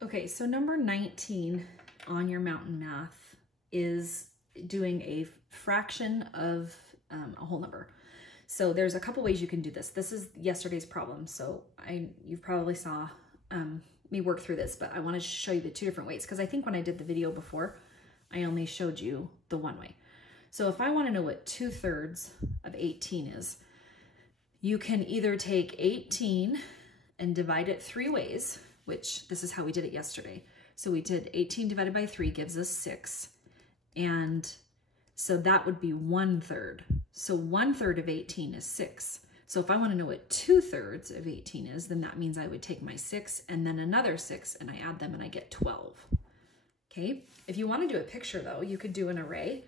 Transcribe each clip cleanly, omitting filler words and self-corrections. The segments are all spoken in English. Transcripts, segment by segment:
Okay, so number 19 on your mountain math is doing a fraction of a whole number. So there's a couple ways you can do this. This is yesterday's problem, so you probably saw me work through this, but I want to show you the two different ways, because I think when I did the video before, I only showed you the one way. So if I want to know what 2/3 of 18 is, you can either take 18 and divide it 3 ways, which this is how we did it yesterday. So we did 18 divided by 3 gives us 6. And so that would be 1/3. So 1/3 of 18 is 6. So if I want to know what 2/3 of 18 is, then that means I would take my 6 and then another 6 and I add them and I get 12. Okay. If you want to do a picture though, you could do an array.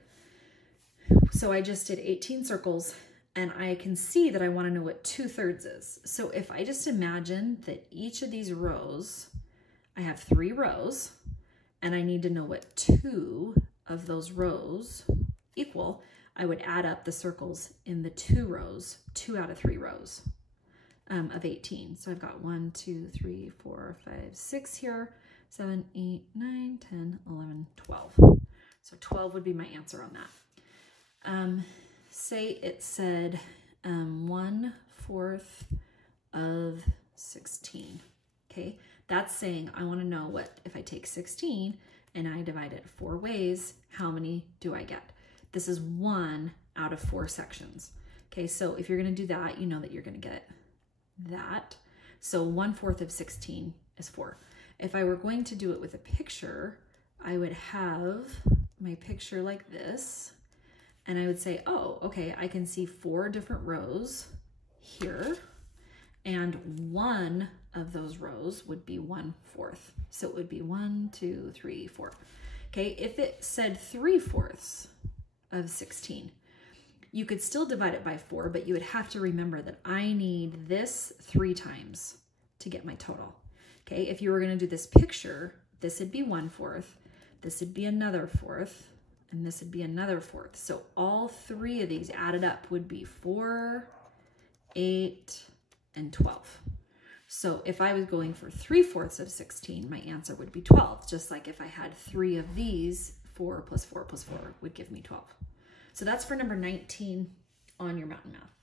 So I just did 18 circles and I can see that I want to know what 2/3 is. So if I just imagine that each of these rows, I have 3 rows and I need to know what 2 of those rows equal, I would add up the circles in the 2 rows, 2 out of 3 rows of 18. So I've got 1, 2, 3, 4, 5, 6 here, 7, 8, 9, 10, 11, 12. So 12 would be my answer on that. Say it said 1/4 of 16. Okay, that's saying I want to know what, if I take 16 and I divide it 4 ways, how many do I get? This is 1 out of 4 sections. Okay, so if you're going to do that, you know that you're going to get that. So 1/4 of 16 is 4. If I were going to do it with a picture, I would have my picture like this. And I would say, oh, okay, I can see 4 different rows here. And one of those rows would be 1/4. So it would be 1, 2, 3, 4. Okay, if it said 3/4 of 16, you could still divide it by 4, but you would have to remember that I need this 3 times to get my total. Okay, if you were going to do this picture, this would be 1/4, this would be another 1/4, and this would be another 1/4. So all 3 of these added up would be 4, 8, and 12. So if I was going for 3/4 of 16, my answer would be 12. Just like if I had 3 of these, 4 plus 4 plus 4 would give me 12. So that's for number 19 on your mountain math.